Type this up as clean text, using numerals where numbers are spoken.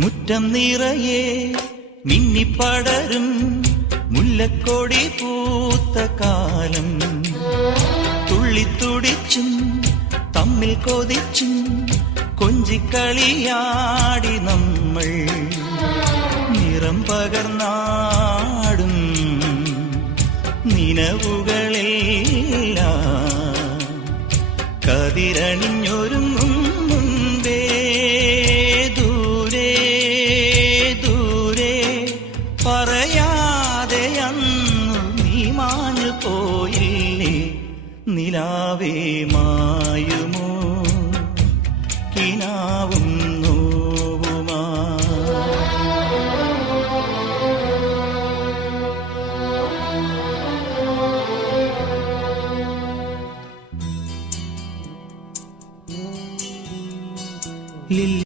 മുറ്റം നിറയെ മിന്നിപ്പടരും മുല്ലക്കൊടി പൂത്ത കാലം. തുള്ളിത്തുടിച്ചും തമ്മിൽ കൊതിച്ചും കൊഞ്ചിക്കളിയാടി നമ്മൾ. നിറം പകർന്നാടും നിനവുകളെല്ലാം കതിരണിഞ്ഞൊരുങ്ങും